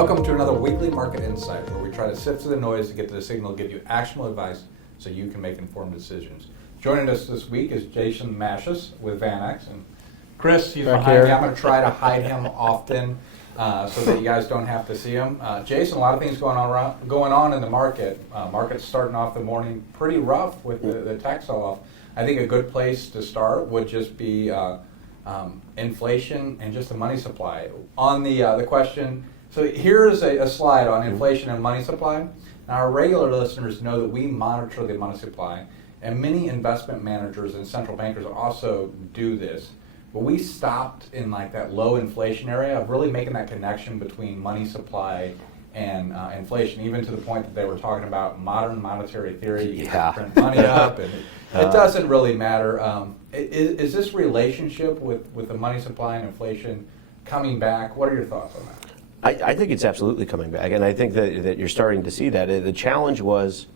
Welcome to another weekly market insight where we try to sift through the noise to get to the signal, give you actionable advice so you can make informed decisions. Joining us this week is Jason Mashas with VanEx. And Chris, he's behind me. I'm going to try to hide him often so that you guys don't have to see him. Jason, a lot of things going on in the market. Market's starting off the morning pretty rough with the tech sell-off. I think a good place to start would just be inflation and just the money supply. On the question, so here's a slide on inflation and money supply. Now, our regular listeners know that we monitor the money supply, and many investment managers and central bankers also do this. But we stopped in like that low inflation area of really making that connection between money supply and inflation, even to the point that they were talking about modern monetary theory. You can print money up, and it doesn't really matter. Is this relationship with the money supply and inflation coming back? What are your thoughts on that? I think it's absolutely coming back, and I think that you're starting to see that. The challenge was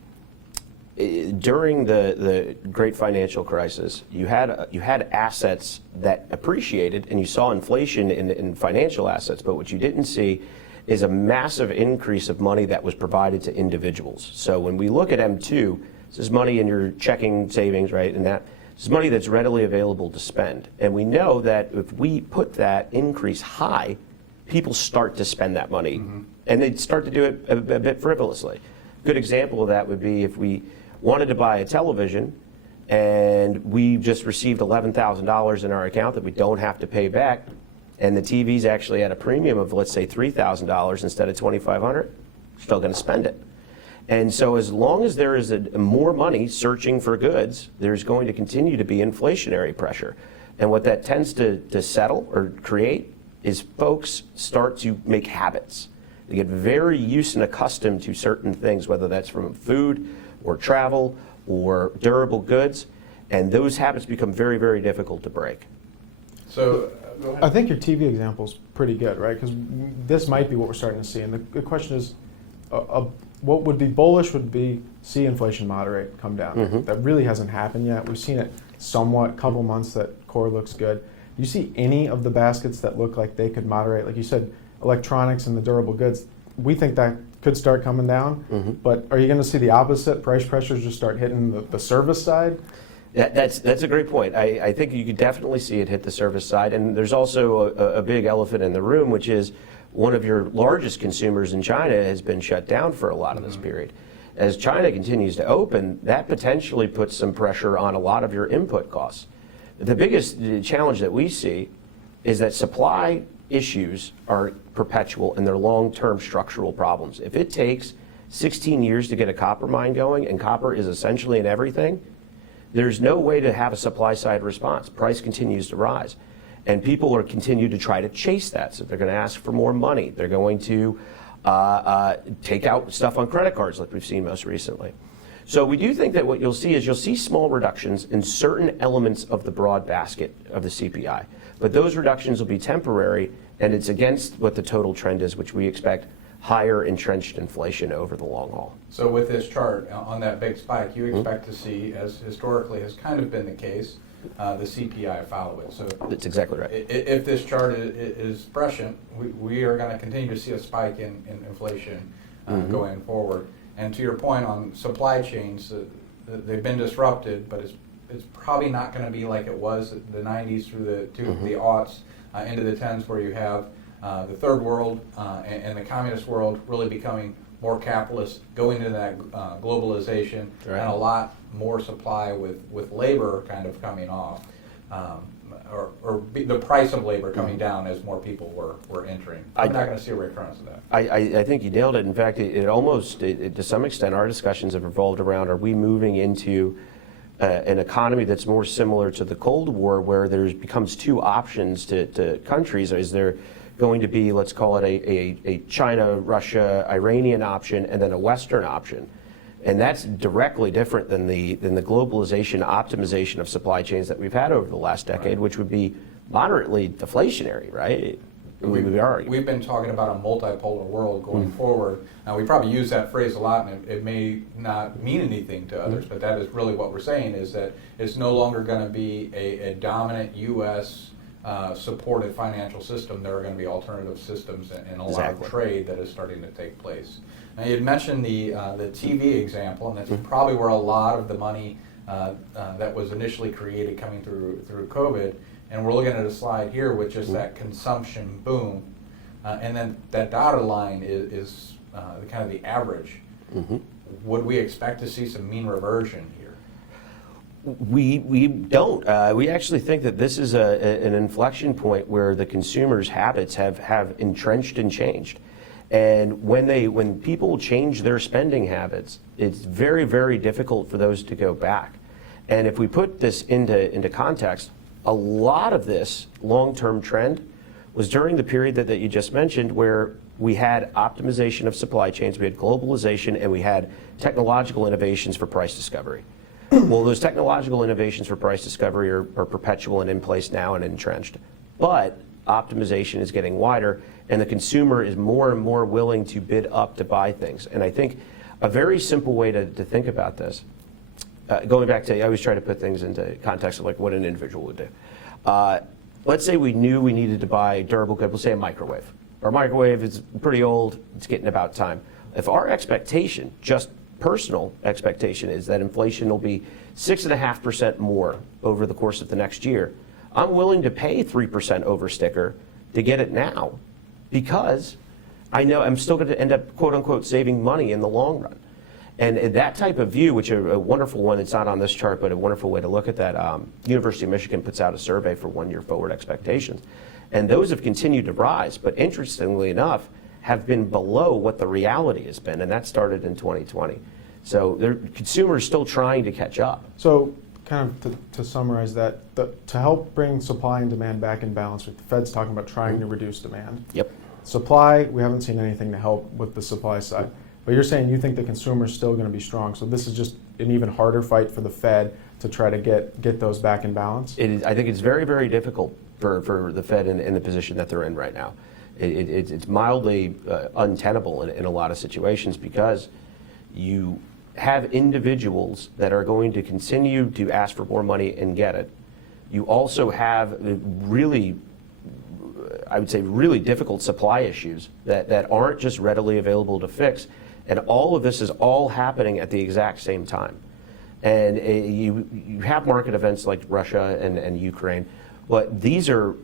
during the great financial crisis, you had assets that appreciated, and you saw inflation in financial assets, but what you didn't see is a massive increase of money that was provided to individuals. So when we look at M2, this is money in your checking savings, right, and that this is money that's readily available to spend. And we know that if we put that increase high, people start to spend that money, and they start to do it a bit frivolously. Good example of that would be if we wanted to buy a television and we just received $11,000 in our account that we don't have to pay back, and the TV's actually at a premium of, let's say, $3,000 instead of $2,500, still going to spend it. And so as long as there is more money searching for goods, there's going to continue to be inflationary pressure. And what that tends to settle or create is folks start to make habits. They get very used and accustomed to certain things, whether that's from food or travel or durable goods, and those habits become very, very difficult to break. So, go ahead. I think your TV example is pretty good, right? Because this might be what we're starting to see. And the question is, what would be bullish would be see inflation moderate, come down. That really hasn't happened yet. We've seen it somewhat, couple months that core looks good. You see any of the baskets that look like they could moderate? Like you said, electronics and the durable goods, we think that could start coming down. But are you going to see the opposite? Price pressures just start hitting the service side? That's a great point. I think you could definitely see it hit the service side. And there's also a big elephant in the room, which is one of your largest consumers in China has been shut down for a lot of this period. As China continues to open, that potentially puts some pressure on a lot of your input costs. The biggest challenge that we see is that supply issues are perpetual and they're long-term structural problems. If it takes 16 years to get a copper mine going, and copper is essentially in everything, there's no way to have a supply-side response. Price continues to rise, and people are continue to try to chase that. So they're going to ask for more money. They're going to take out stuff on credit cards like we've seen most recently. So we do think that what you'll see small reductions in certain elements of the broad basket of the CPI. But those reductions will be temporary, and it's against what the total trend is, which we expect higher entrenched inflation over the long haul. So with this chart on that big spike, you expect to see, as historically has kind of been the case, the CPI follow it. So that's exactly right. If this chart is prescient, we are going to continue to see a spike in inflation going forward. And to your point on supply chains, they've been disrupted, but it's probably not going to be like it was the 90s through the aughts into the 10s, where you have the third world and the communist world really becoming more capitalist, going into that globalization, and a lot more supply with labor kind of coming off, or the price of labor coming down as more people were entering. I'm not going to see a recurrence of that. I think you nailed it. In fact, it almost, to some extent, our discussions have revolved around, are we moving into an economy that's more similar to the Cold War, where there becomes two options to countries? Is there going to be, let's call it a China, Russia, Iranian option, and then a Western option? And that's directly different than the globalization optimization of supply chains that we've had over the last decade, which would be moderately deflationary, right? We've been talking about a multipolar world going forward. Now, we probably use that phrase a lot, and it may not mean anything to others, but that is really what we're saying, is that it's no longer going to be a dominant U.S. supported financial system, there are going to be alternative systems and a lot Exactly. of trade that is starting to take place. Now, you'd mentioned the TV example, and that's probably where a lot of the money that was initially created coming through COVID. And we're looking at a slide here with just that consumption boom, and then that dotted line is kind of the average. Would we expect to see some mean reversion here? We don't. We actually think that this is an inflection point where the consumer's habits have entrenched and changed. And when people change their spending habits, it's very, very difficult for those to go back. And if we put this into context, a lot of this long-term trend was during the period that you just mentioned, where we had optimization of supply chains, we had globalization, and we had technological innovations for price discovery. Well, those technological innovations for price discovery are perpetual and in place now and entrenched. But optimization is getting wider, and the consumer is more and more willing to bid up to buy things. And I think a very simple way to think about this, going back to, I always try to put things into context of like what an individual would do. Let's say we knew we needed to buy durable goods, let's say a microwave. Our microwave is pretty old, it's getting about time. If our expectation, just personal expectation, is that inflation will be 6.5% more over the course of the next year, I'm willing to pay 3% over sticker to get it now, because I know I'm still going to end up, quote unquote, saving money in the long run. And that type of view, which is a wonderful one, it's not on this chart, but a wonderful way to look at that, University of Michigan puts out a survey for 1 year forward expectations. And those have continued to rise, but interestingly enough, have been below what the reality has been, and that started in 2020. So consumers still trying to catch up. So kind of to summarize that, to help bring supply and demand back in balance, with the Fed's talking about trying to reduce demand. Yep. Supply, we haven't seen anything to help with the supply side. But you're saying you think the consumer is still going to be strong. So this is just an even harder fight for the Fed to try to get those back in balance? It is, I think it's very, very difficult for the Fed in the position that they're in right now. It's mildly untenable in a lot of situations, because you have individuals that are going to continue to ask for more money and get it. You also have really, I would say, really difficult supply issues that aren't just readily available to fix. And all of this is all happening at the exact same time. And you have market events like Russia and Ukraine, but these are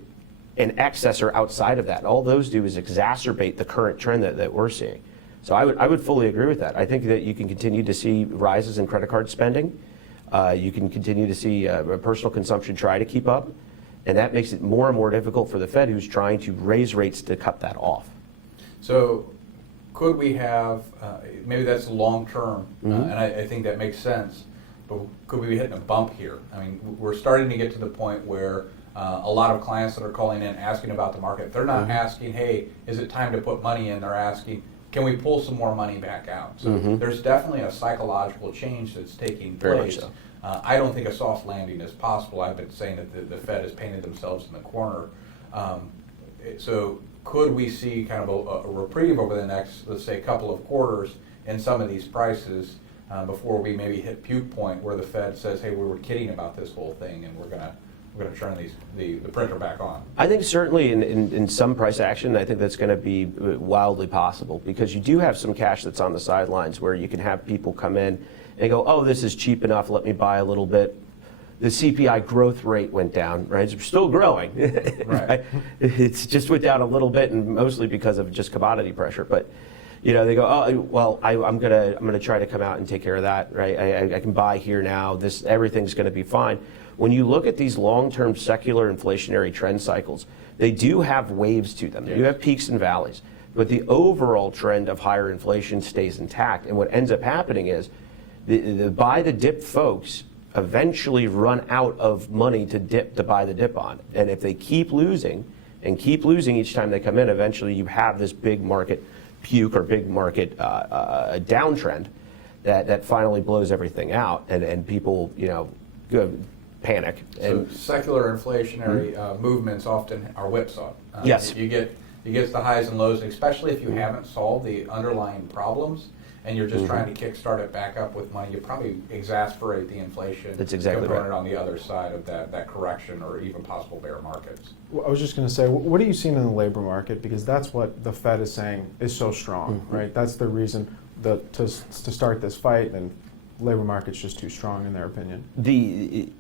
in excess or outside of that. All those do is exacerbate the current trend that we're seeing. So I would fully agree with that. I think that you can continue to see rises in credit card spending. You can continue to see personal consumption try to keep up. And that makes it more and more difficult for the Fed, who's trying to raise rates to cut that off. So could we have, maybe that's long term, and I think that makes sense, but could we be hitting a bump here? I mean, we're starting to get to the point where a lot of clients that are calling in asking about the market, they're not asking, hey, is it time to put money in? They're asking, can we pull some more money back out? So there's definitely a psychological change that's taking Very much place. so. I don't think a soft landing is possible. I've been saying that the Fed has painted themselves in the corner. So could we see kind of a reprieve over the next, let's say, couple of quarters in some of these prices before we maybe hit puke point where the Fed says, hey, we were kidding about this whole thing and we're going to turn the printer back on? I think certainly in some price action, I think that's going to be wildly possible, because you do have some cash that's on the sidelines where you can have people come in and go, oh, this is cheap enough, let me buy a little bit. The CPI growth rate went down, right? It's still growing. Right. It's just went down a little bit, and mostly because of just commodity pressure. But they go, oh, well, I'm gonna try to come out and take care of that, right? I can buy here now. Everything's going to be fine. When you look at these long-term secular inflationary trend cycles, they do have waves to them. Yes. You have peaks and valleys, but the overall trend of higher inflation stays intact. And what ends up happening is the buy the dip folks eventually run out of money to buy the dip on. And if they keep losing each time they come in, eventually you have this big market puke or big market downtrend that finally blows everything out, and people go panic. So secular inflationary movements often are whipsaw. Yes. You get the highs and lows, especially if you haven't solved the underlying problems. and you're just trying to kickstart it back up with money, you probably exasperate the inflation That's exactly component right. on the other side of that correction or even possible bear markets. Well, I was just going to say, what are you seeing in the labor market? Because that's what the Fed is saying is so strong, right? That's the reason to start this fight, and labor market's just too strong in their opinion.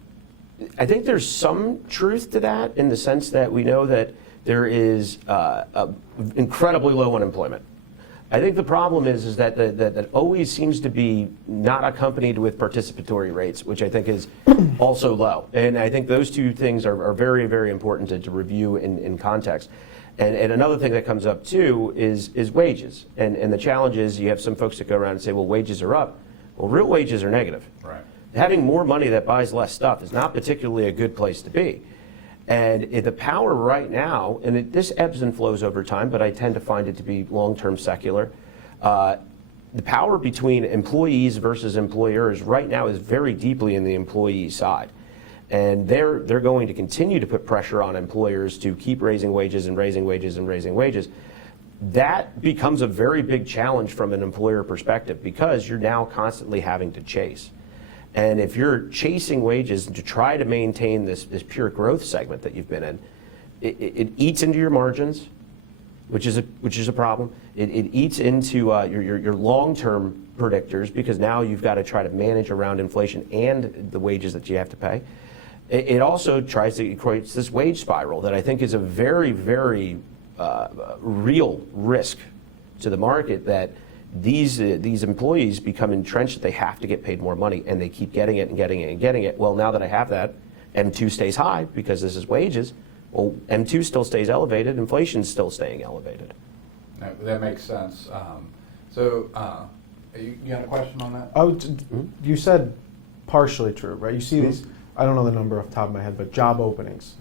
I think there's some truth to that in the sense that we know that there is incredibly low unemployment. I think the problem is that that always seems to be not accompanied with participatory rates, which I think is also low. And I think those two things are very, very important to review in context. And another thing that comes up too is wages. And the challenge is you have some folks that go around and say, well, wages are up. Well, real wages are negative. Right. Having more money that buys less stuff is not particularly a good place to be. And the power right now, and this ebbs and flows over time, but I tend to find it to be long-term secular. The power between employees versus employers right now is very deeply in the employee side. And they're going to continue to put pressure on employers to keep raising wages and raising wages and raising wages. That becomes a very big challenge from an employer perspective because you're now constantly having to chase. And if you're chasing wages to try to maintain this pure growth segment that you've been in, it eats into your margins, which is a problem. It eats into your long-term predictors because now you've got to try to manage around inflation and the wages that you have to pay. It also tries to create this wage spiral that I think is a very, very real risk to the market that these employees become entrenched that they have to get paid more money, and they keep getting it and getting it and getting it. Well, now that I have that, M2 stays high because this is wages. Well, M2 still stays elevated, inflation's still staying elevated. That makes sense. You got a question on that? You said partially true, right? You see these, I don't know the number off the top of my head, but job openings,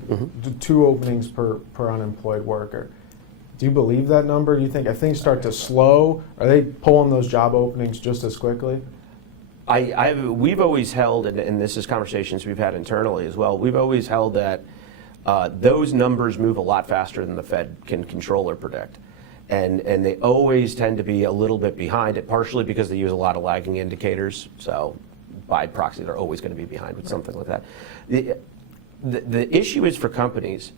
2 openings per unemployed worker. Do you believe that number? Do you think if things start to slow, are they pulling those job openings just as quickly? We've always held, and this is conversations we've had internally as well, we've always held that those numbers move a lot faster than the Fed can control or predict. And they always tend to be a little bit behind it, partially because they use a lot of lagging indicators. So by proxy, they're always going to be behind with something like that. The issue is for companies,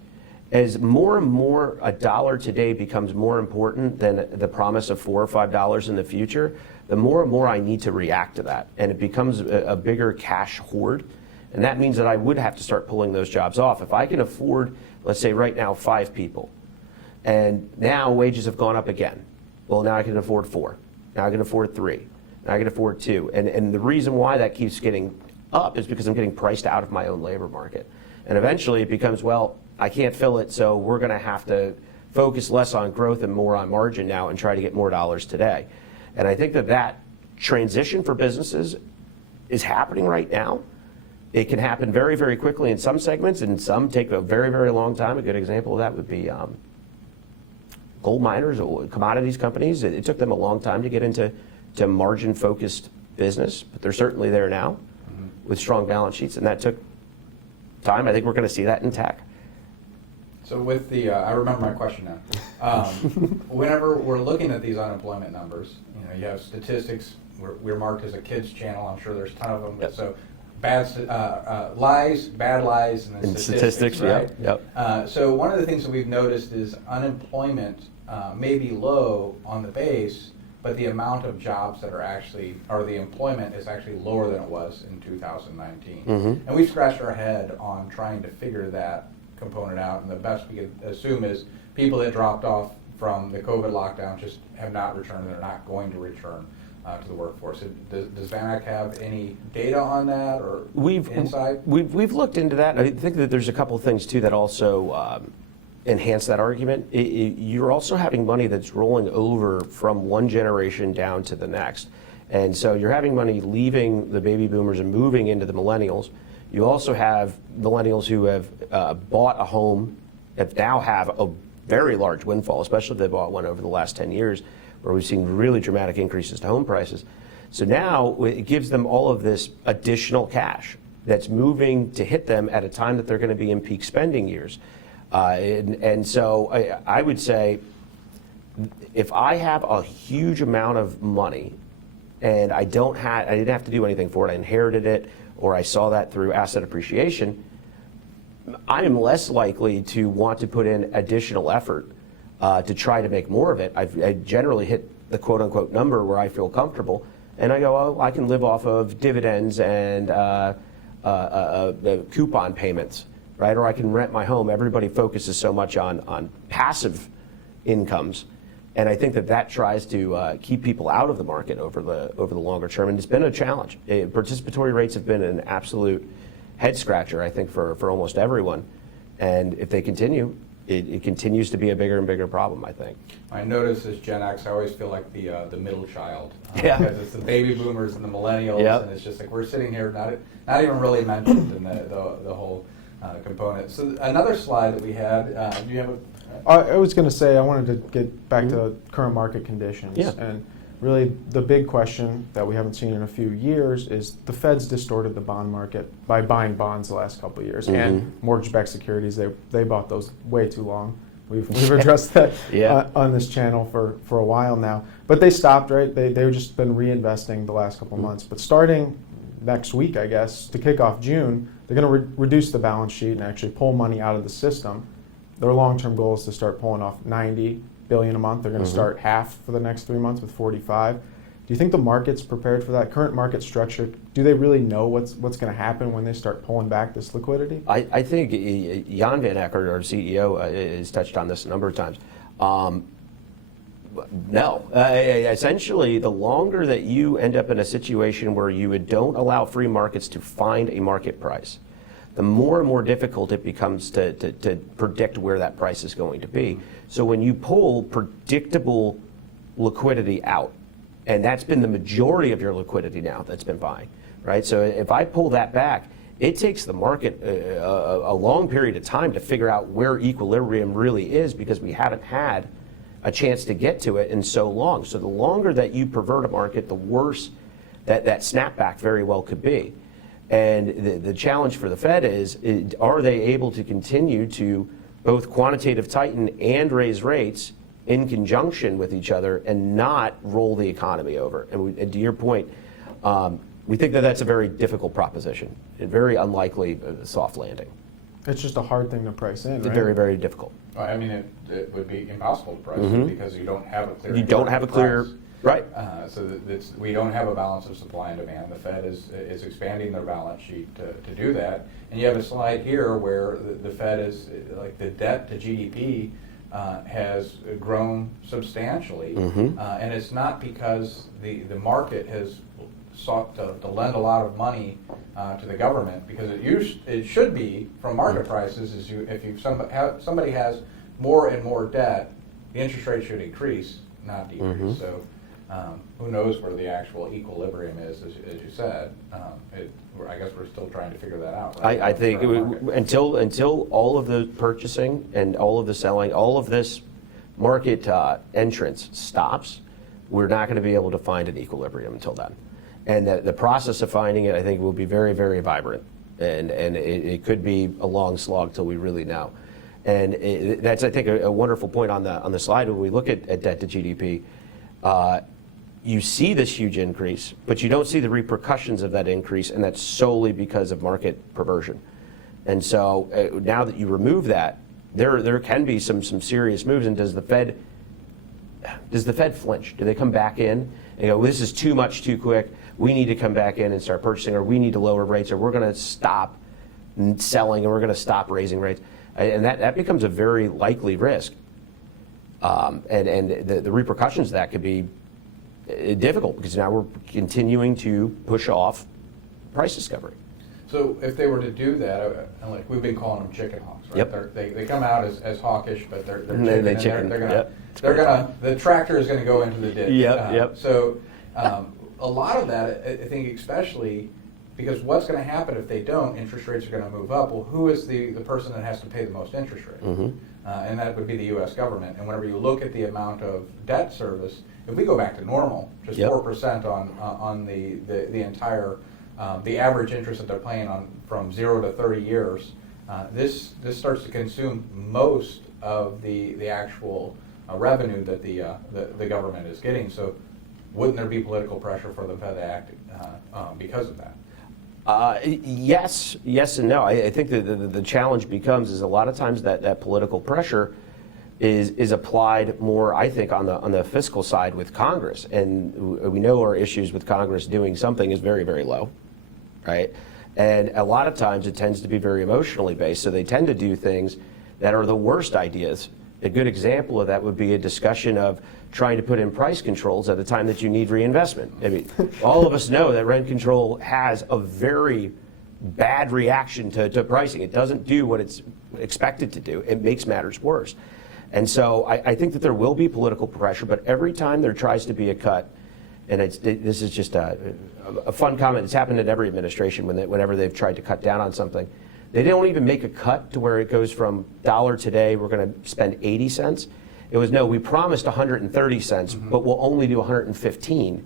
as more and more a dollar today becomes more important than the promise of $4 or $5 in the future, the more and more I need to react to that. And it becomes a bigger cash hoard. And that means that I would have to start pulling those jobs off. If I can afford, let's say right now, 5 people, and now wages have gone up again. Well, now I can afford 4. Now I can afford 3. Now I can afford 2. And the reason why that keeps getting up is because I'm getting priced out of my own labor market. And eventually it becomes, well, I can't fill it, so we're going to have to focus less on growth and more on margin now and try to get more dollars today. And I think that transition for businesses is happening right now. It can happen very, very quickly in some segments, and some take a very, very long time. A good example of that would be gold miners or commodities companies. It took them a long time to get into margin-focused business, but they're certainly there now with strong balance sheets, and that took time. I think we're going to see that in tech. So with the, I remember my question now. Whenever we're looking at these unemployment numbers, you have statistics. We're marked as a kids channel. I'm sure there's a ton of them. Yep. So lies, bad lies, and then statistics, right? Yep. So one of the things that we've noticed is unemployment may be low on the base, but the amount of jobs that are actually, or the employment is actually lower than it was in 2019. And we've scratched our head on trying to figure that component out, and the best we can assume is people that dropped off from the COVID lockdown just have not returned. They're not going to return to the workforce. Does VanEck have any data on that or insight? We've looked into that. I think that there's a couple of things too that also enhance that argument. You're also having money that's rolling over from one generation down to the next. And so you're having money leaving the baby boomers and moving into the millennials. You also have millennials who have bought a home that now have a very large windfall, especially if they bought one over the last 10 years, where we've seen really dramatic increases to home prices. So now it gives them all of this additional cash that's moving to hit them at a time that they're going to be in peak spending years. And so I would say if I have a huge amount of money and I didn't have to do anything for it. I inherited it, or I saw that through asset appreciation. I am less likely to want to put in additional effort to try to make more of it. I generally hit the quote-unquote number where I feel comfortable, and I go, oh, I can live off of dividends and coupon payments, right? Or I can rent my home. Everybody focuses so much on passive incomes, and I think that tries to keep people out of the market over the longer term, and it's been a challenge. Participatory rates have been an absolute head scratcher, I think, for almost everyone, and if they continue, it continues to be a bigger and bigger problem, I think. I notice as Gen X, I always feel like the middle child. Yeah. Because it's the baby boomers and the millennials, Yep. and it's just like we're sitting here not even really mentioned in the whole component. So another slide that we had, do you have a... I was going to say I wanted to get back to current market conditions. Yeah. And really the big question that we haven't seen in a few years is the Fed's distorted the bond market by buying bonds the last couple of years. And mortgage-backed securities, they bought those way too long. We've addressed that on this channel for a while now. But they stopped, right? They've just been reinvesting the last couple of months. But starting next week, I guess, to kick off June, they're going to reduce the balance sheet and actually pull money out of the system. Their long-term goal is to start pulling off $90 billion a month. They're going to start half for the next 3 months with 45. Do you think the market's prepared for that? Current market structure, do they really know what's going to happen when they start pulling back this liquidity? I think Jan Van Eckert, our CEO, has touched on this a number of times. No. Essentially, the longer that you end up in a situation where you don't allow free markets to find a market price, the more and more difficult it becomes to predict where that price is going to be. So when you pull predictable liquidity out, and that's been the majority of your liquidity now that's been buying, right? So if I pull that back, it takes the market a long period of time to figure out where equilibrium really is, because we haven't had a chance to get to it in so long. So the longer that you pervert a market, the worse that snapback very well could be. And the challenge for the Fed is, are they able to continue to both quantitative tighten and raise rates in conjunction with each other and not roll the economy over? And to your point, we think that that's a very difficult proposition, and very unlikely soft landing. It's just a hard thing to price in, right? Very, very difficult. I mean, it would be impossible to price it because you don't have a clear... You don't have a clear... price. Right. So we don't have a balance of supply and demand. The Fed is expanding their balance sheet to do that. And you have a slide here where the Fed is, like, the debt to GDP has grown substantially. And it's not because the market has sought to lend a lot of money to the government, because it should be from market prices is if somebody has more and more debt, the interest rate should increase, not decrease. So who knows where the actual equilibrium is, as you said. I guess we're still trying to figure that out. Right? I think until all of the purchasing and all of the selling, all of this market entrance stops, we're not going to be able to find an equilibrium until then. And the process of finding it, I think, will be very, very vibrant. And it could be a long slog till we really know. And that's, I think, a wonderful point on the slide. When we look at debt to GDP, you see this huge increase, but you don't see the repercussions of that increase, and that's solely because of market perversion. And so now that you remove that, there can be some serious moves. And does the Fed flinch? Do they come back in and go, this is too much too quick, we need to come back in and start purchasing, or we need to lower rates, or we're going to stop selling, and we're going to stop raising rates? And that becomes a very likely risk. And the repercussions of that could be difficult, because now we're continuing to push off price discovery. So if they were to do that, like we've been calling them chicken hawks, right? Yep. They come out as hawkish, but they're chicken. They're gonna the tractor is gonna go into the ditch. Yep. So a lot of that, I think, especially because what's going to happen if they don't? Interest rates are going to move up. Well, who is the person that has to pay the most interest rate? And that would be the U.S. government. And whenever you look at the amount of debt service, if we go back to normal, just 4% on the entire the average interest that they're paying on from 0 to 30 years, this starts to consume most of the actual revenue that the government is getting. So wouldn't there be political pressure for the Fed to act because of that? Yes and no. I think that the challenge becomes is a lot of times that political pressure is applied more, I think, on the fiscal side with Congress. And we know our issues with Congress doing something is very, very low, right? And a lot of times it tends to be very emotionally based, so they tend to do things that are the worst ideas. A good example of that would be a discussion of trying to put in price controls at the time that you need reinvestment. I mean, all of us know that rent control has a very bad reaction to pricing. It doesn't do what it's expected to do. It makes matters worse. And so I think that there will be political pressure, but every time there tries to be a cut, and this is just a fun comment, it's happened in every administration whenever they've tried to cut down on something, they don't even make a cut to where it goes from $1 today, we're going to spend 80 cents. It was, no, we promised 130 cents, but we'll only do 115.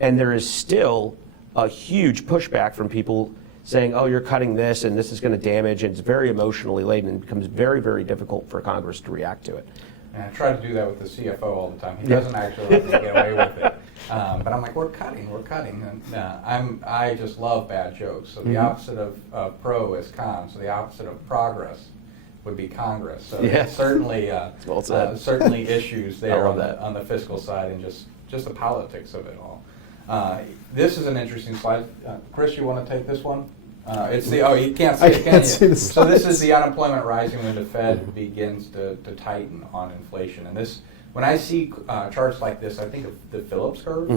And there is still a huge pushback from people saying, oh, you're cutting this and this is going to damage, and it's very emotionally laden and becomes very, very difficult for Congress to react to it. And I try to do that with the CFO all the time. He doesn't actually let me get away with it. But I'm like, we're cutting. And I just love bad jokes. So the opposite of pro is con. So the opposite of progress would be Congress. So certainly, well said. certainly issues there on on the fiscal side and just the politics of it all. This is an interesting slide. Chris, you want to take this one? It's the you can't see it, can you? See the So this slides. is the unemployment rising when the Fed begins to tighten on inflation. And this, when I see charts like this, I think of the Phillips curve,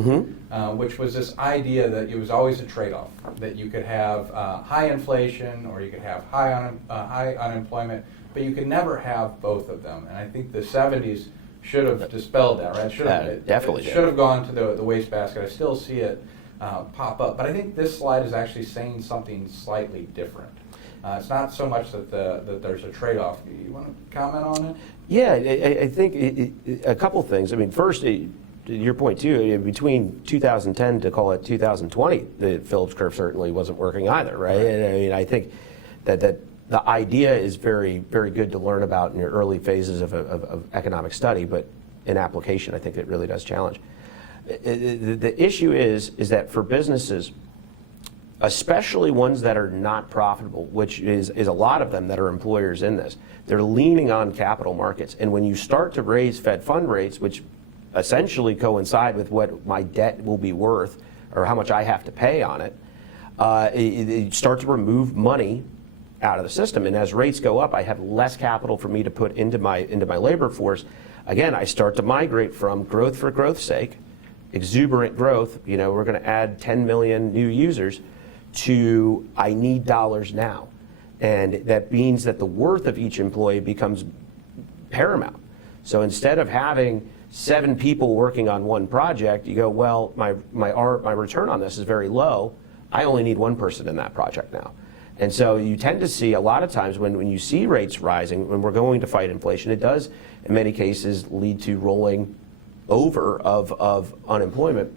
which was this idea that it was always a trade-off, that you could have high inflation or you could have high unemployment, but you could never have both of them. And I think the 70s should have dispelled that, right? Definitely should have gone to the wastebasket. I still see it pop up, but I think this slide is actually saying something slightly different. It's not so much that there's a trade-off. You want to comment on it? Yeah, I think a couple things. I mean, first, to your point too, between 2010 to call it 2020, the Phillips curve certainly wasn't working either, right? And I mean, I think that the idea is very, very good to learn about in your early phases of economic study, but in application, I think it really does challenge. The issue is that for businesses, especially ones that are not profitable, which is a lot of them that are employers in this, they're leaning on capital markets. And when you start to raise Fed fund rates, which essentially coincide with what my debt will be worth or how much I have to pay on it, you start to remove money out of the system. And as rates go up, I have less capital for me to put into my labor force. Again, I start to migrate from growth for growth's sake, exuberant growth, we're going to add 10 million new users, to I need dollars now. And that means that the worth of each employee becomes paramount. So instead of having 7 people working on one project, you go, well, my return on this is very low. I only need 1 person in that project now. And so you tend to see a lot of times when you see rates rising, when we're going to fight inflation, it does in many cases lead to rolling over of unemployment.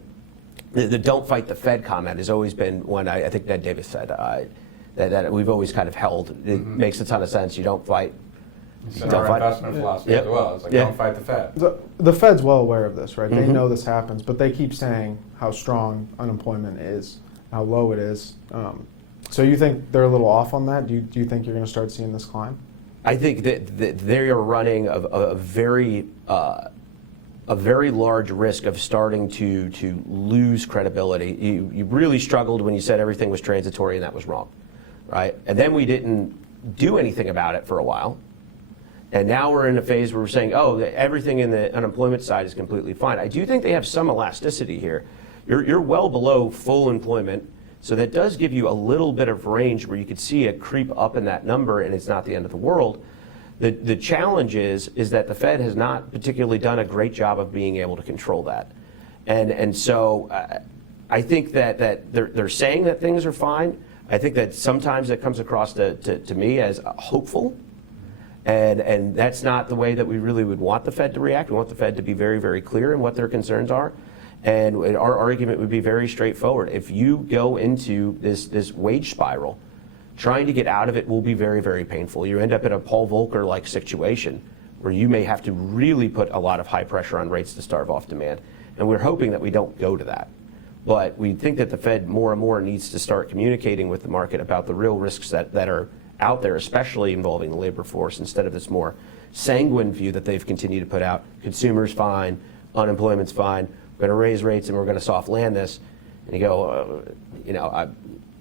The don't fight the Fed comment has always been one I think Ned Davis said that we've always kind of held. It makes a ton of sense. You don't fight. It's in our investment philosophy as well. It's like, don't fight the Fed. The Fed's well aware of this, right? They know this happens, but they keep saying how strong unemployment is, how low it is. So you think they're a little off on that? Do you think you're going to start seeing this climb? I think that they are running a very large risk of starting to lose credibility. You really struggled when you said everything was transitory, and that was wrong, right? And then we didn't do anything about it for a while. And now we're in a phase where we're saying, oh, everything in the unemployment side is completely fine. I do think they have some elasticity here. You're well below full employment, so that does give you a little bit of range where you could see a creep up in that number, and it's not the end of the world. The challenge is that the Fed has not particularly done a great job of being able to control that. And so I think that they're saying that things are fine. I think that sometimes it comes across to me as hopeful. And that's not the way that we really would want the Fed to react. We want the Fed to be very, very clear in what their concerns are. And our argument would be very straightforward. If you go into this wage spiral, trying to get out of it will be very, very painful. You end up in a Paul Volcker-like situation where you may have to really put a lot of high pressure on rates to starve off demand. And we're hoping that we don't go to that. But we think that the Fed more and more needs to start communicating with the market about the real risks that are out there, especially involving the labor force, instead of this more sanguine view that they've continued to put out. Consumers fine, unemployment's fine, we're going to raise rates and we're going to soft land this. And you go,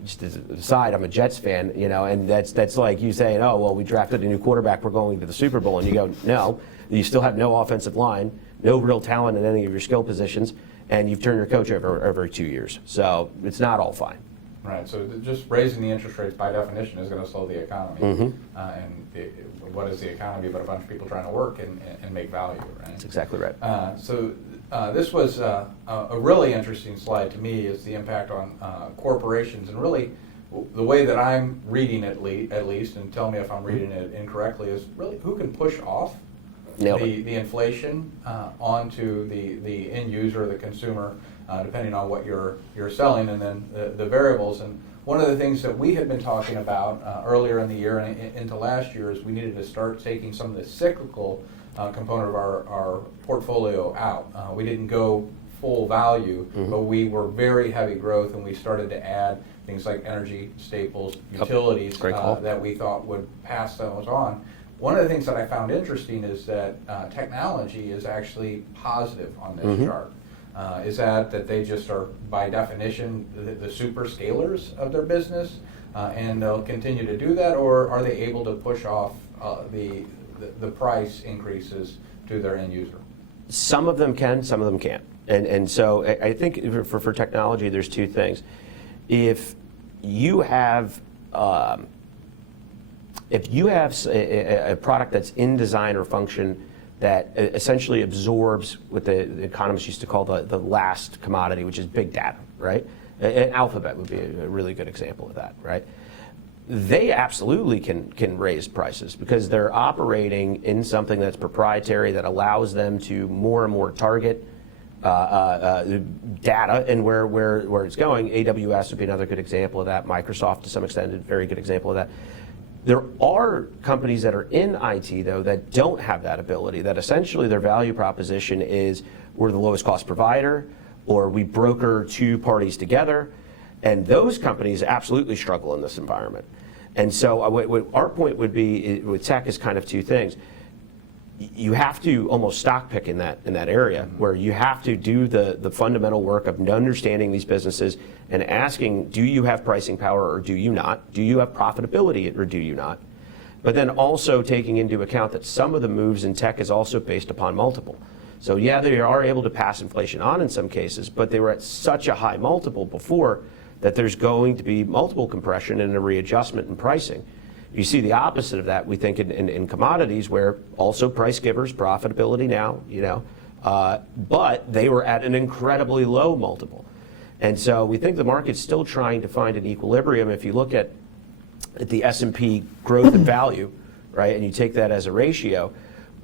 just as an aside, I'm a Jets fan, and that's like you saying, oh, well, we drafted a new quarterback, we're going to the Super Bowl. And you go, no, you still have no offensive line, no real talent in any of your skill positions, and you've turned your coach over every 2 years. So it's not all fine. Right, so just raising the interest rates by definition is going to slow the economy. What is the economy but a bunch of people trying to work and make value, right? That's exactly right. This was a really interesting slide to me, is the impact on corporations, and really the way that I'm reading it at least, and tell me if I'm reading it incorrectly, is really who can push off the inflation onto the end user, the consumer, depending on what you're selling, and then the variables. And one of the things that we had been talking about earlier in the year and into last year is we needed to start taking some of the cyclical component of our portfolio out. We didn't go full value, but we were very heavy growth, and we started to add things like energy, staples, utilities that we thought would pass those on. One of the things that I found interesting is that technology is actually positive on this chart. Is that they just are, by definition, the super scalers of their business, and they'll continue to do that, or are they able to push off the price increases to their end user? Some of them can, some of them can't. And so I think for technology, there's two things. If you have a product that's in design or function that essentially absorbs what the economists used to call the last commodity, which is big data, right? And Alphabet would be a really good example of that, right? They absolutely can raise prices because they're operating in something that's proprietary that allows them to more and more target data and where it's going. AWS would be another good example of that. Microsoft, to some extent, a very good example of that. There are companies that are in IT, though, that don't have that ability, that essentially their value proposition is we're the lowest cost provider, or we broker two parties together, and those companies absolutely struggle in this environment. And so what our point would be with tech is kind of two things. You have to almost stock pick in that area, where you have to do the fundamental work of understanding these businesses and asking, do you have pricing power or do you not? Do you have profitability or do you not? But then also taking into account that some of the moves in tech is also based upon multiple. So yeah, they are able to pass inflation on in some cases, but they were at such a high multiple before that there's going to be multiple compression and a readjustment in pricing. You see the opposite of that, we think, in commodities, where also price givers, profitability now, but they were at an incredibly low multiple. And so we think the market's still trying to find an equilibrium. If you look at the S&P growth and value, right, and you take that as a ratio,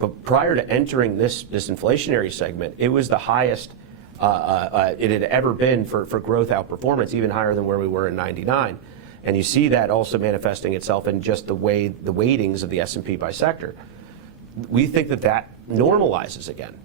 but prior to entering this inflationary segment, it was the highest it had ever been for growth outperformance, even higher than where we were in '99. And you see that also manifesting itself in just the weightings of the S&P by sector. We think that normalizes again,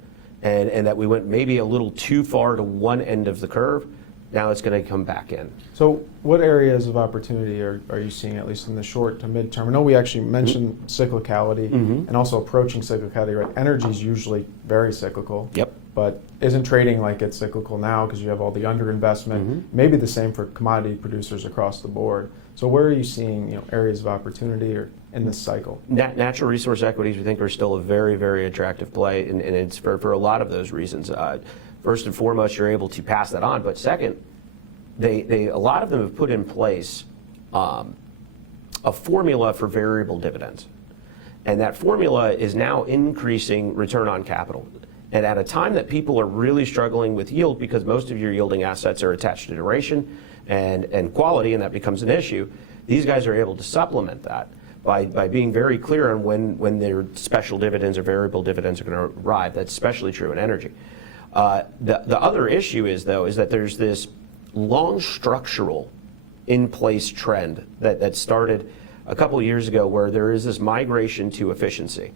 and that we went maybe a little too far to one end of the curve. Now it's going to come back in. So what areas of opportunity are you seeing, at least in the short to midterm? I know we actually mentioned cyclicality and also approaching cyclicality, right? Energy is usually very cyclical. Yep. But isn't trading like it's cyclical now because you have all the underinvestment? Maybe the same for commodity producers across the board. So where are you seeing areas of opportunity or in this cycle? Natural resource equities, we think, are still a very, very attractive play, and it's for a lot of those reasons. First and foremost, you're able to pass that on, but second, a lot of them have put in place a formula for variable dividends, and that formula is now increasing return on capital. And at a time that people are really struggling with yield, because most of your yielding assets are attached to duration and quality, and that becomes an issue, these guys are able to supplement that by being very clear on when their special dividends or variable dividends are going to arrive. That's especially true in energy. The other issue is that there's this long structural in-place trend that started a couple of years ago, where there is this migration to efficiency.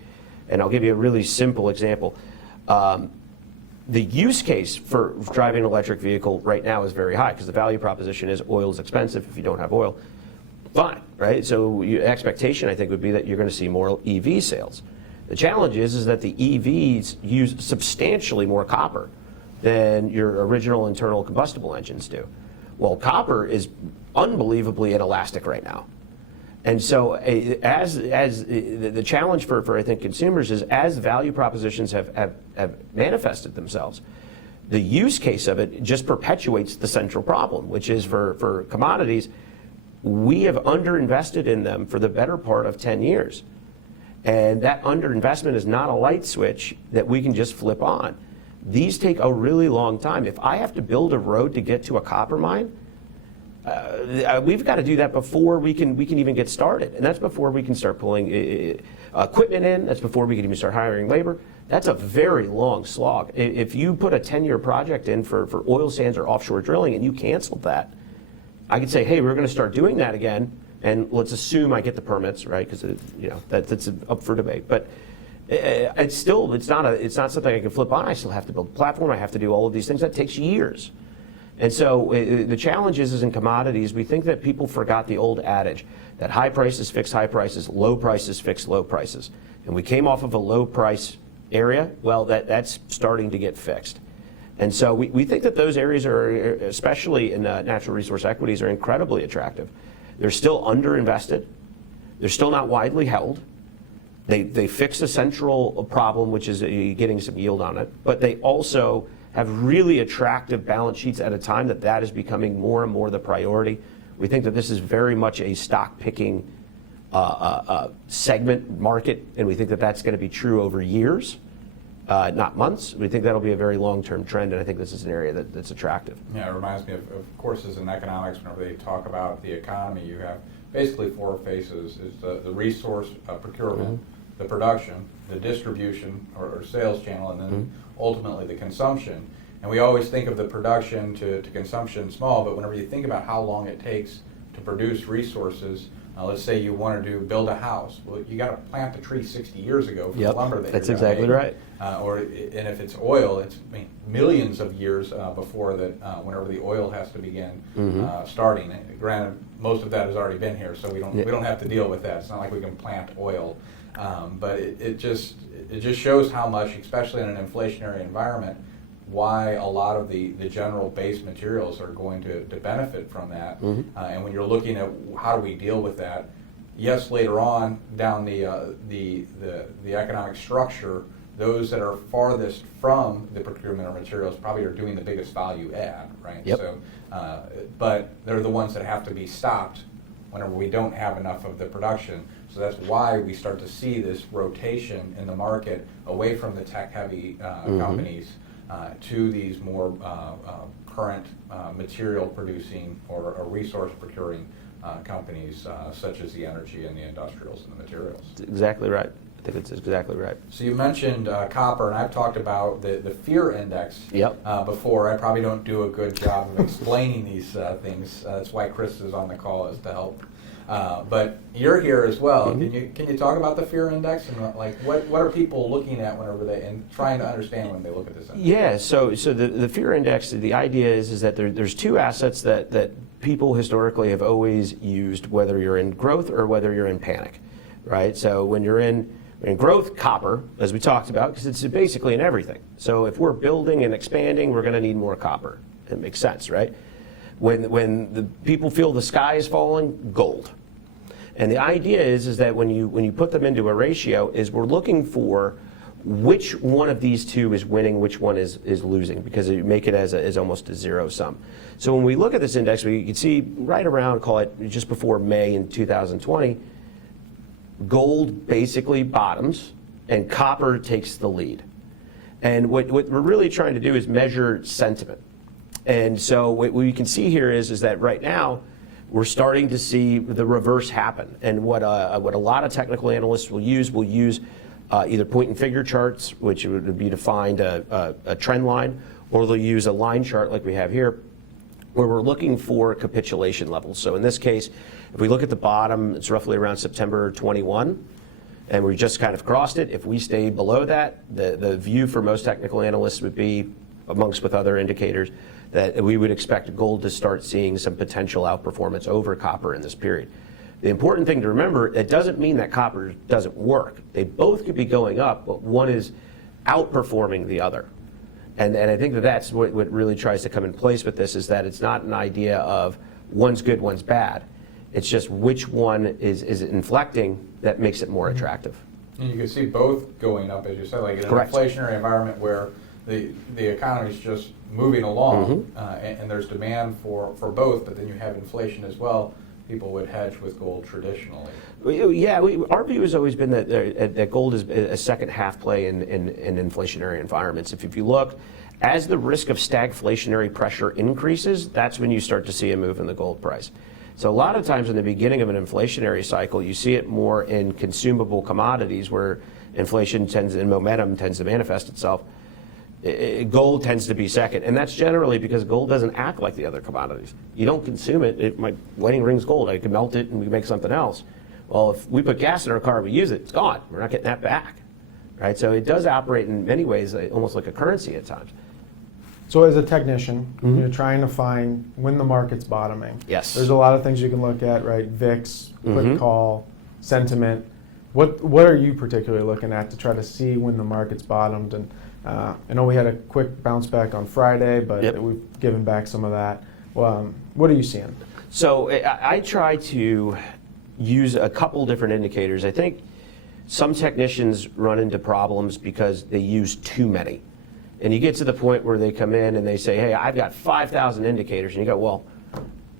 And I'll give you a really simple example. The use case for driving an electric vehicle right now is very high because the value proposition is oil is expensive if you don't have oil. Fine, right? So your expectation, I think, would be that you're going to see more EV sales. The challenge is that the EVs use substantially more copper than your original internal combustible engines do. Well, copper is unbelievably inelastic right now. And so as the challenge for I think consumers is as value propositions have manifested themselves, the use case of it just perpetuates the central problem, which is for commodities, we have underinvested in them for the better part of 10 years. And that underinvestment is not a light switch that we can just flip on. These take a really long time. If I have to build a road to get to a copper mine, we've got to do that before we can even get started, and that's before we can start pulling equipment in. That's before we can even start hiring labor. That's a very long slog. If you put a 10-year project in for oil sands or offshore drilling and you canceled that, I could say, hey, we're going to start doing that again, and let's assume I get the permits, right? Because that's up for debate. But it's not something I can flip on. I still have to build a platform. I have to do all of these things. That takes years. And so the challenge is in commodities, we think that people forgot the old adage that high prices fix high prices, low prices fix low prices. And we came off of a low price area. Well, that's starting to get fixed. And so we think that those areas are, especially in natural resource equities, are incredibly attractive. They're still underinvested. They're still not widely held. They fix a central problem, which is getting some yield on it. But they also have really attractive balance sheets at a time that is becoming more and more the priority. We think that this is very much a stock picking segment market, and we think that that's going to be true over years, not months. We think that'll be a very long-term trend, and I think this is an area that's attractive. Yeah, it reminds me of courses in economics. Whenever they talk about the economy, you have basically four phases: is the resource procurement, the production, the distribution or sales channel, and then ultimately the consumption. And we always think of the production to consumption small, but whenever you think about how long it takes to produce resources, let's say you want to build a house. Well, you got to plant the tree 60 years ago for the lumber that that's you're gonna exactly make. right. And if it's oil, it's millions of years before that. Whenever the oil has to begin starting. And granted, most of that has already been here, so we don't have to deal with that. It's not like we can plant oil, but it just shows how much, especially in an inflationary environment, why a lot of the general base materials are going to benefit from that. And when you're looking at how do we deal with that, yes, later on down the economic structure, those that are farthest from the procurement of materials probably are doing the biggest value add, right? Yep. So, but they're the ones that have to be stopped whenever we don't have enough of the production. So that's why we start to see this rotation in the market away from the tech-heavy companies to these more current material producing or resource procuring companies such as the energy and the industrials and the materials. That's exactly right. I think it's exactly right. So you mentioned copper, and I've talked about the fear index before. I probably don't do a good job of explaining these things. That's why Chris is on the call, is to help. But you're here as well. Can you talk about the fear index and like what are people looking at whenever and trying to understand when they look at this index? Yeah. So the fear index. The idea is that there's two assets that people historically have always used, whether you're in growth or whether you're in panic, right? So when you're in growth, copper, as we talked about, because it's basically in everything. So if we're building and expanding, we're going to need more copper. It makes sense, right? When the people feel the sky is falling, gold. And the idea is that when you put them into a ratio, is we're looking for which one of these two is winning, which one is losing, because you make it as almost a zero sum. So when we look at this index, we can see right around, call it just before May in 2020, gold basically bottoms and copper takes the lead. And what we're really trying to do is measure sentiment. And so what we can see here is that right now we're starting to see the reverse happen. And what a lot of technical analysts will use either point and figure charts, which would be to find a trend line, or they'll use a line chart like we have here, where we're looking for capitulation levels. So in this case, if we look at the bottom, it's roughly around September 21. and we just kind of crossed it. If we stay below that, the view for most technical analysts would be, amongst with other indicators, that we would expect gold to start seeing some potential outperformance over copper in this period. The important thing to remember, it doesn't mean that copper doesn't work. They both could be going up, but one is outperforming the other. And I think that that's what really tries to come in place with this, is that it's not an idea of one's good, one's bad. It's just which one is inflecting that makes it more attractive. And you can see both going up, as you said, like in an Correct. inflationary environment where the economy is just moving along, and there's demand for both, but then you have inflation as well. People would hedge with gold traditionally. Yeah, our view has always been that gold is a second half play in inflationary environments. If you look, as the risk of stagflationary pressure increases, that's when you start to see a move in the gold price. So a lot of times in the beginning of an inflationary cycle, you see it more in consumable commodities where inflation and momentum tends to manifest itself. Gold tends to be second, and that's generally because gold doesn't act like the other commodities. You don't consume it. My wedding ring's gold. I can melt it and we make something else. Well, if we put gas in our car and we use it, it's gone. We're not getting that back, right? So it does operate in many ways almost like a currency at times. So as a technician, you're trying to find when the market's bottoming. Yes. There's a lot of things you can look at, right? VIX, put call, sentiment. What are you particularly looking at to try to see when the market's bottomed? And I know we had a quick bounce back on Friday, but we've given back some of that. What are you seeing? So I try to use a couple different indicators. I think some technicians run into problems because they use too many. And you get to the point where they come in and they say, hey, I've got 5,000 indicators. And you go, well,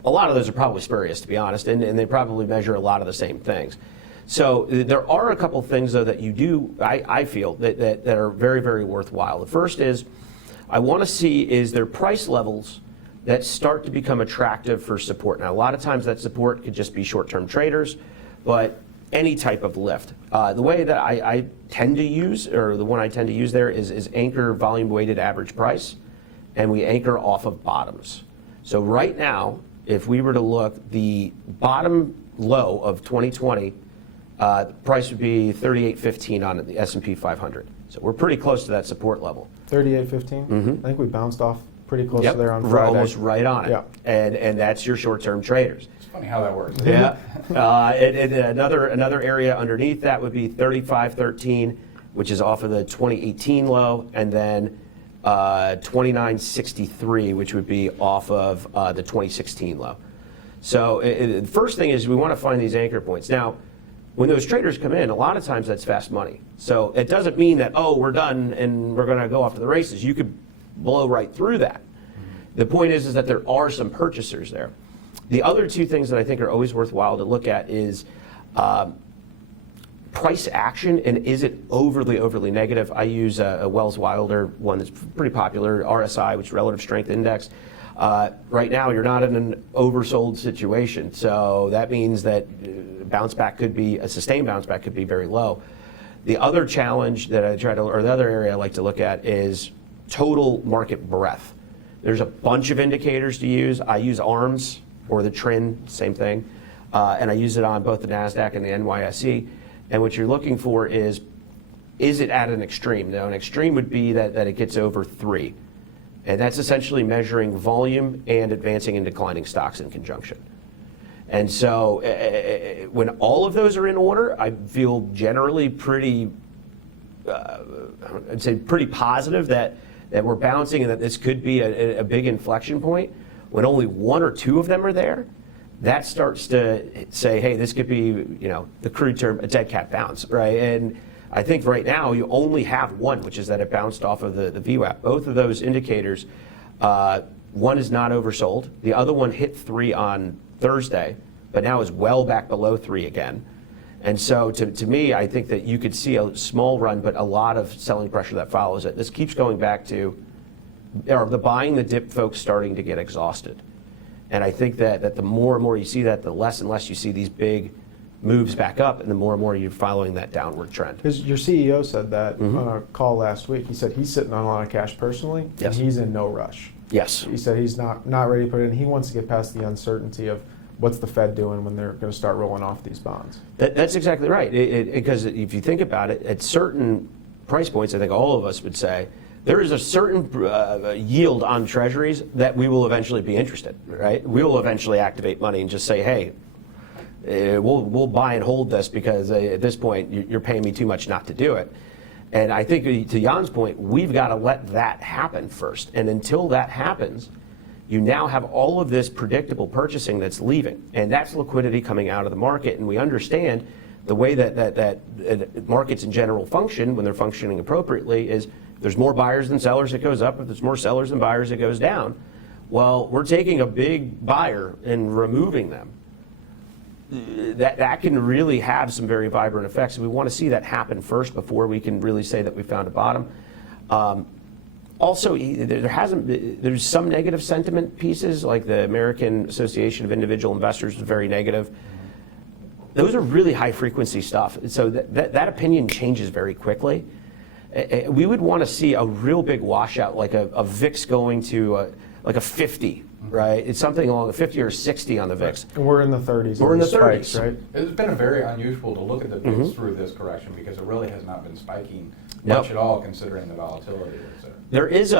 a lot of those are probably spurious, to be honest, and they probably measure a lot of the same things. So there are a couple things, though, that you do, I feel, that are very, very worthwhile. The first is I want to see is there price levels that start to become attractive for support. Now, a lot of times that support could just be short-term traders, but any type of lift. The way that I tend to use, or the one I tend to use there, is anchor volume-weighted average price, and we anchor off of bottoms. So right now, if we were to look, the bottom low of 2020, the price would be 38.15 on the S&P 500. So we're pretty close to that support level. 38.15? I think we bounced off pretty close to there on Friday. We're almost right on it. Yeah. And that's your short-term traders. It's funny how that works. Yeah. And another area underneath that would be 35.13, which is off of the 2018 low, and then 29.63, which would be off of the 2016 low. So the first thing is we want to find these anchor points. Now, when those traders come in, a lot of times that's fast money. So it doesn't mean that, oh, we're done and we're going to go off to the races. You could blow right through that. The point is that there are some purchasers there. The other two things that I think are always worthwhile to look at is price action, and is it overly negative? I use a Wells Wilder one that's pretty popular, RSI, which is Relative Strength Index. Right now, you're not in an oversold situation, so that means that bounce back could be, a sustained bounce back could be very low. The other challenge that I try to, or the other area I like to look at is total market breadth. There's a bunch of indicators to use. I use ARMS or the TRIN, same thing, and I use it on both the NASDAQ and the NYSE. And what you're looking for is it at an extreme? Now, an extreme would be that it gets over 3. And that's essentially measuring volume and advancing and declining stocks in conjunction. And so when all of those are in order, I feel generally pretty, I'd say pretty positive that we're bouncing and that this could be a big inflection point. When only one or two of them are there, that starts to say, hey, this could be, the crude term, a dead cat bounce, right? And I think right now you only have one, which is that it bounced off of the VWAP. Both of those indicators, one is not oversold. The other one hit 3 on Thursday, but now is well back below 3 again. And so to me, I think that you could see a small run, but a lot of selling pressure that follows it. This keeps going back to the buying the dip folks starting to get exhausted. And I think that the more and more you see that, the less and less you see these big moves back up, and the more and more you're following that downward trend. Your CEO said that on a call last week. He said he's sitting on a lot of cash personally, and he's in no rush. Yes. He said he's not ready to put it in. He wants to get past the uncertainty of what's the Fed doing when they're going to start rolling off these bonds? That's exactly right. Because if you think about it, at certain price points, I think all of us would say, there is a certain yield on treasuries that we will eventually be interested, right? We will eventually activate money and just say, hey, we'll buy and hold this because at this point you're paying me too much not to do it. And I think to Jan's point, we've got to let that happen first. And until that happens, you now have all of this predictable purchasing that's leaving. And that's liquidity coming out of the market. And we understand the way that markets in general function, when they're functioning appropriately, is there's more buyers than sellers, it goes up. If there's more sellers than buyers, it goes down. Well, we're taking a big buyer and removing them. That can really have some very vibrant effects. We want to see that happen first before we can really say that we found a bottom. Also, there's some negative sentiment pieces, like the American Association of Individual Investors was very negative. Those are really high frequency stuff. So that opinion changes very quickly. We would want to see a real big washout, like a VIX going to like a 50, right? It's something along a 50 or 60 on the VIX. And we're in the 30s. We're in the spikes, 30s, right? It's been very unusual to look at the VIX through this correction because it really has not been spiking Nope. much at all considering the volatility that's there. There is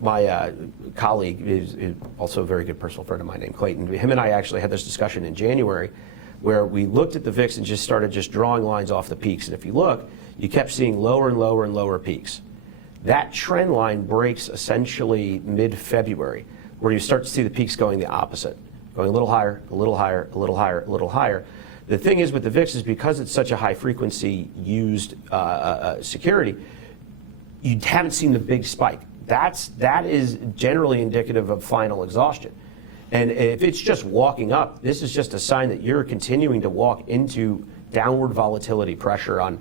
my colleague is also a very good personal friend of mine named Clayton. Him and I actually had this discussion in January where we looked at the VIX and just started drawing lines off the peaks. And if you look, you kept seeing lower and lower and lower peaks. That trend line breaks essentially mid-February, where you start to see the peaks going the opposite, going a little higher, a little higher, a little higher, a little higher. The thing is with the VIX is because it's such a high frequency used security, you haven't seen the big spike. That is generally indicative of final exhaustion. And if it's just walking up, this is just a sign that you're continuing to walk into downward volatility pressure on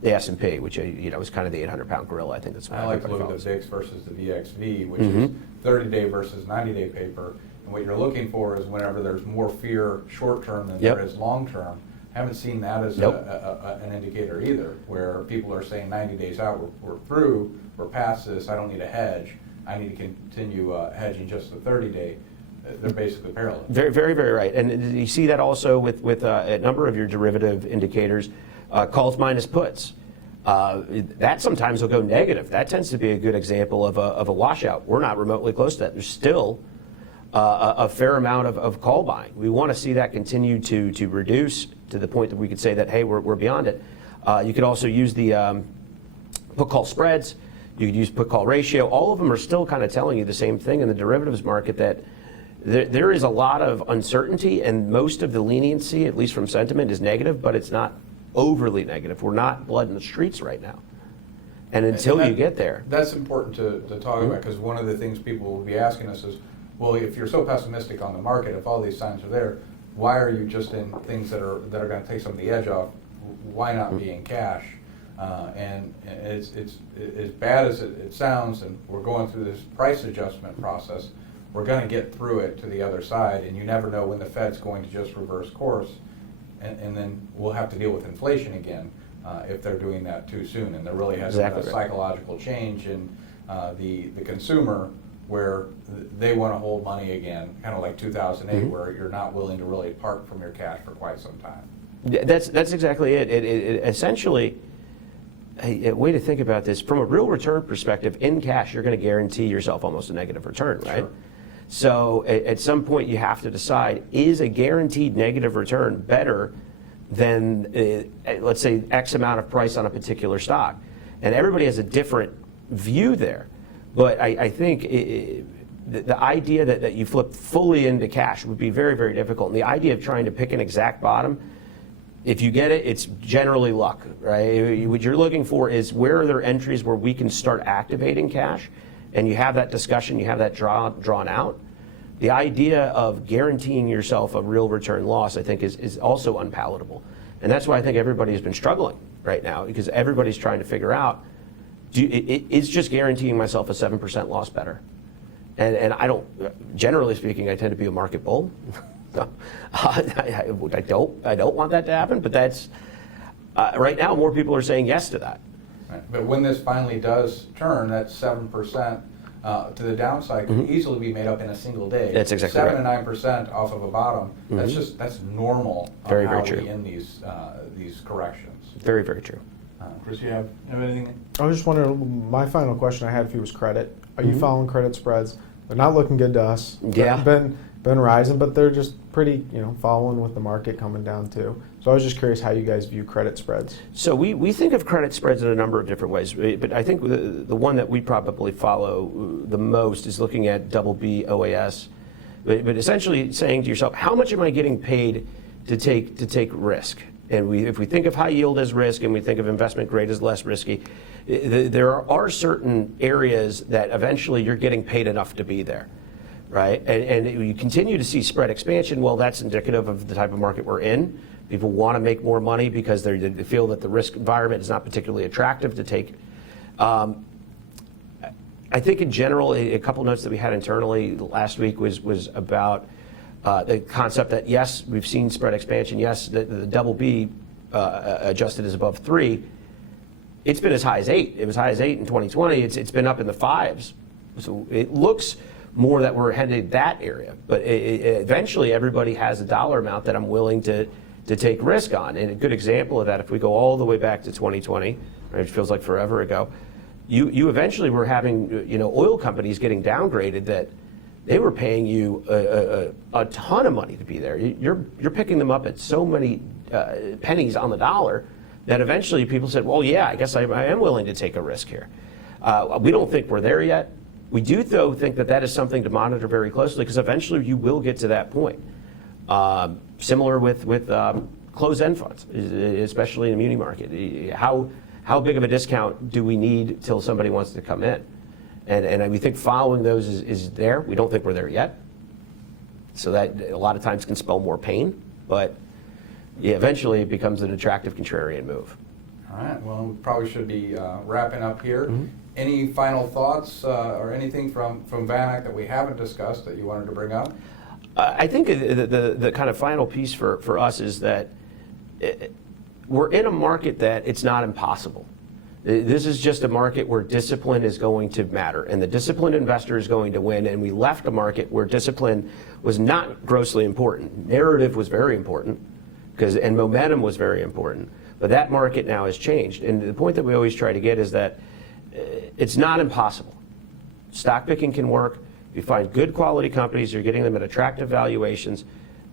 the S&P, which is kind of the 800-pound gorilla. I think that's what I like to look at the VIX versus the VXV, which is 30-day versus 90-day paper. And what you're looking for is whenever there's more fear short-term than there is long-term. Haven't seen that as an indicator either, where people are saying 90 days out, we're through, we're past this, I don't need a hedge. I need to continue hedging just the 30-day. They're basically parallel. Very, very, very right. And you see that also with a number of your derivative indicators, calls minus puts. That sometimes will go negative. That tends to be a good example of a washout. We're not remotely close to that. There's still a fair amount of call buying. We want to see that continue to reduce to the point that we could say that, hey, we're beyond it. You could also use the put-call spreads. You could use put-call ratio. All of them are still kind of telling you the same thing in the derivatives market, that there is a lot of uncertainty, and most of the leniency, at least from sentiment, is negative, but it's not overly negative. We're not blood in the streets right now. And until you get there. That's important to talk about, because one of the things people will be asking us is, well, if you're so pessimistic on the market, if all these signs are there, why are you just in things that are going to take some of the edge off? Why not be in cash? And it's as bad as it sounds, and we're going through this price adjustment process. We're going to get through it to the other side, and you never know when the Fed's going to just reverse course, and then we'll have to deal with inflation again if they're doing that too soon. And there really hasn't been a psychological change in the consumer, where they want to hold money again, kind of like 2008, where you're not willing to really part from your cash for quite some time. That's exactly it. It essentially, a way to think about this, from a real return perspective, in cash, you're going to guarantee yourself almost a negative return, right? Sure. So at some point you have to decide, is a guaranteed negative return better than, let's say, X amount of price on a particular stock? And everybody has a different view there. But I think the idea that you flip fully into cash would be very, very difficult. And the idea of trying to pick an exact bottom, if you get it, it's generally luck, right? What you're looking for is, where are there entries where we can start activating cash? And you have that discussion, you have that drawn out. The idea of guaranteeing yourself a real return loss, I think, is also unpalatable. And that's why I think everybody has been struggling right now, because everybody's trying to figure out, is just guaranteeing myself a 7% loss better? And I don't, generally speaking, I tend to be a market bull. So, I don't want that to happen, but that's, right now more people are saying yes to that. Right. But when this finally does turn, that 7% to the downside could easily be made up in a single day. That's exactly 7 right. to 9% off of a bottom. That's normal on Very, how very true. we in these corrections. Very, very true. Chris, you have anything? I was just wondering, my final question I had for you was credit. Are you following credit spreads? They're not looking good to us. Yeah. Been rising, but they're just pretty, following with the market coming down too. So I was just curious how you guys view credit spreads. So we think of credit spreads in a number of different ways, but I think the one that we probably follow the most is looking at double B OAS, but essentially saying to yourself, how much am I getting paid to take risk? And if we think of high yield as risk and we think of investment grade as less risky, there are certain areas that eventually you're getting paid enough to be there, right? And you continue to see spread expansion. Well, that's indicative of the type of market we're in. People want to make more money because they feel that the risk environment is not particularly attractive to take. I think in general, a couple notes that we had internally last week was about the concept that yes, we've seen spread expansion. Yes, the double B adjusted is above 3. It's been as high as 8. It was high as 8 in 2020. It's been up in the 5s. So it looks more that we're headed that area. But eventually, everybody has a dollar amount that I'm willing to take risk on. And a good example of that, if we go all the way back to 2020, right, it feels like forever ago, you eventually were having oil companies getting downgraded that they were paying you a ton of money to be there. You're picking them up at so many pennies on the dollar that eventually people said, well, yeah, I guess I am willing to take a risk here. We don't think we're there yet. We do, though, think that is something to monitor very closely because eventually you will get to that point. Similar with closed-end funds, especially in the muni market. How big of a discount do we need till somebody wants to come in? And we think following those is there. We don't think we're there yet. So that a lot of times can spell more pain, but yeah, eventually it becomes an attractive contrarian move. All right, well, we probably should be wrapping up here. Any final thoughts or anything from VanEck that we haven't discussed that you wanted to bring up? I think the kind of final piece for us is that we're in a market that it's not impossible. This is just a market where discipline is going to matter, and the disciplined investor is going to win, and we left a market where discipline was not grossly important. Narrative was very important, and momentum was very important, but that market now has changed. And the point that we always try to get is that it's not impossible. Stock picking can work. If you find good quality companies, you're getting them at attractive valuations,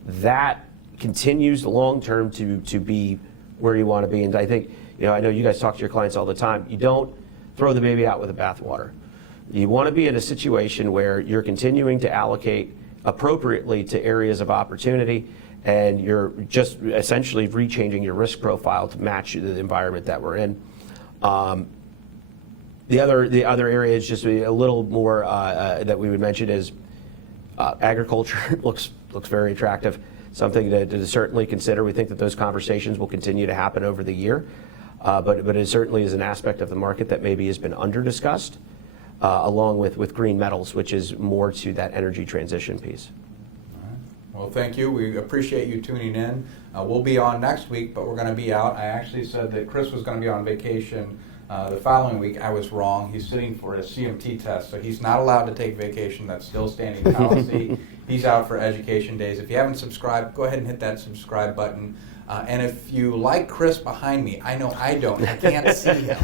that continues long-term to be where you want to be. And I think, I know you guys talk to your clients all the time. You don't throw the baby out with the bathwater. You want to be in a situation where you're continuing to allocate appropriately to areas of opportunity, and you're just essentially rechanging your risk profile to match the environment that we're in. The other area is just a little more that we would mention is agriculture looks very attractive. Something to certainly consider. We think that those conversations will continue to happen over the year, but it certainly is an aspect of the market that maybe has been under-discussed, along with green metals, which is more to that energy transition piece. All right. Well, thank you. We appreciate you tuning in. We'll be on next week, but we're going to be out. I actually said that Chris was going to be on vacation the following week. I was wrong. He's sitting for a CMT test, so he's not allowed to take vacation. That's still standing policy. He's out for education days. If you haven't subscribed, go ahead and hit that subscribe button. And if you like Chris behind me, I know I don't. I can't see him.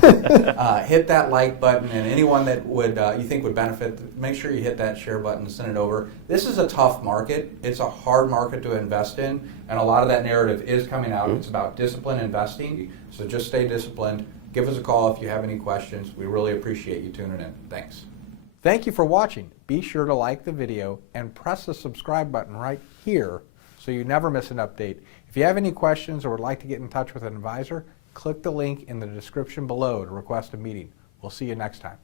Hit that like button, and anyone that would you think would benefit, make sure you hit that share button and send it over. This is a tough market. It's a hard market to invest in, and a lot of that narrative is coming out. It's about disciplined investing, so just stay disciplined. Give us a call if you have any questions. We really appreciate you tuning in. Thanks. Thank you for watching. Be sure to like the video and press the subscribe button right here so you never miss an update. If you have any questions or would like to get in touch with an advisor, click the link in the description below to request a meeting. We'll see you next time.